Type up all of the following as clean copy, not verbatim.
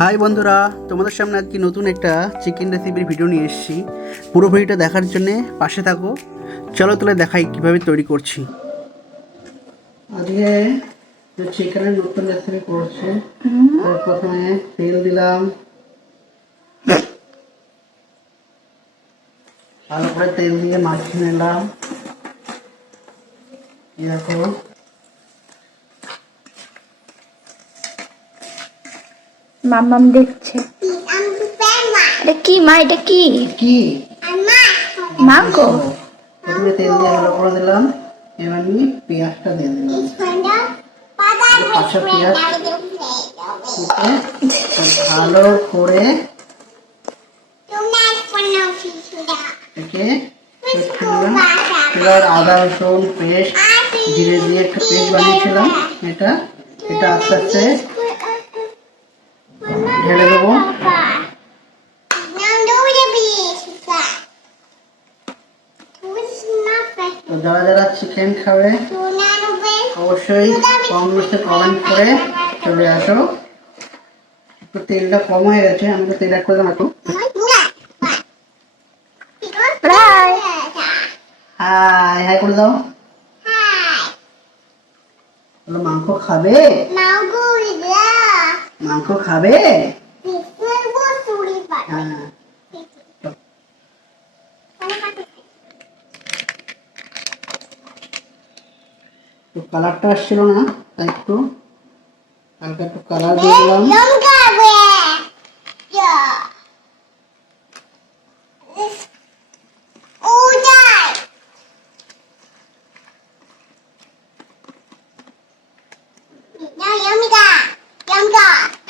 High বন্ধুরা, তোমাদের সামনে আজকে নতুন একটা চিকেন রেসিপির ভিডিও নিয়ে এসেছি। পুরো ভিডিওটা দেখার জন্যে পাশে থাকো। চলো তাহলে দেখাই কিভাবে তৈরি করছি। আজকে চিকেনের নতুন রেসিপি করছি। প্রথমে তেল দিলাম, ভালো করে তেল দিয়ে মাখিয়ে নিলাম। দেখো মাম্মাম দেখছে। এটা কি মা? এটা কি কি মাংস? প্রথমে তেল দিয়ে ভালো করে দিলাম। এবার আমি পেঁয়াজটা দিয়ে দিলাম, কাঁচা পেঁয়াজ ভালো করে এবার আদা রসুন পেস্ট জিরে দিয়ে একটা পেস্ট বানিয়েছিলাম, এটা আস্তে আস্তে ঢেলে দেবো। তো যারা যারা চিকেন খাবে অবশ্যই কমেন্ট করে চলে আসো। একটু তেলটা কম হয়ে গেছে, আমি তো তেল অ্যাড করে দিলাম একটু। হাই হাই করে দাও। মাংস খাবে? মাংস খাবে? হ্যাঁ, তো কালারটা আসছিল না, তাই একটু হালকা একটু কালার দিয়ে দিলাম।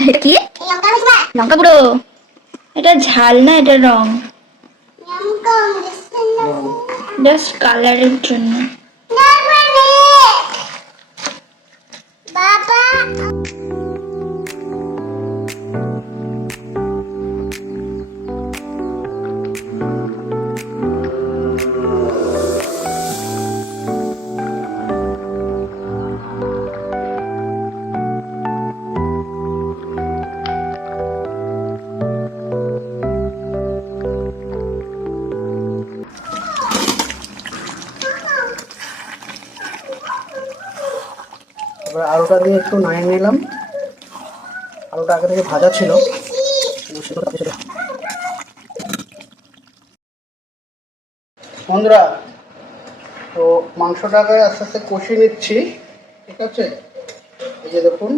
এটা কি? লঙ্কা গুঁড়ো। এটা ঝাল না, এটা রং, জাস্ট কালারের জন্য। এবার আলুটা দিয়ে একটু নাড়িয়ে নিলাম। আলুটা আগে থেকে ভাজা ছিল। বন্ধুরা, তো মাংসটাকে আস্তে আস্তে কষিয়ে নিচ্ছি, ঠিক আছে? এই যে দেখুন,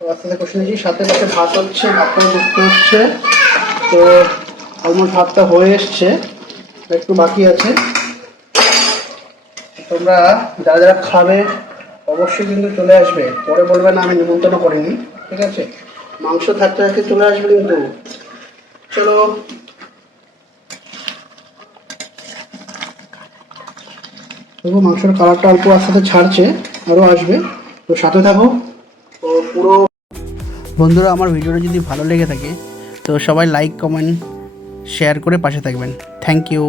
তো আস্তে আস্তে কষিয়ে নিচ্ছি, সাথে সাথে ভাত হচ্ছে, ভাতটা করতে হচ্ছে। তো অলমোস্ট ভাতটা হয়ে এসছে, একটু বাকি আছে। তোমরা যারা যারা খাবে অবশ্যই কিন্তু চলে আসবে, পরে বলবে না আমি নিমন্ত্রণ করিনি, ঠিক আছে? মাংস থাকতে থাকতে চলে আসবে কিন্তু। চলো, দেখো মাংসের কালারটা অল্প আস্তে আস্তে ছাড়ছে, আরও আসবে, তো সাথে থাকো। তো পুরো বন্ধুরা, আমার ভিডিওটা যদি ভালো লেগে থাকে তো সবাই লাইক কমেন্ট শেয়ার করে পাশে থাকবেন। Thank you.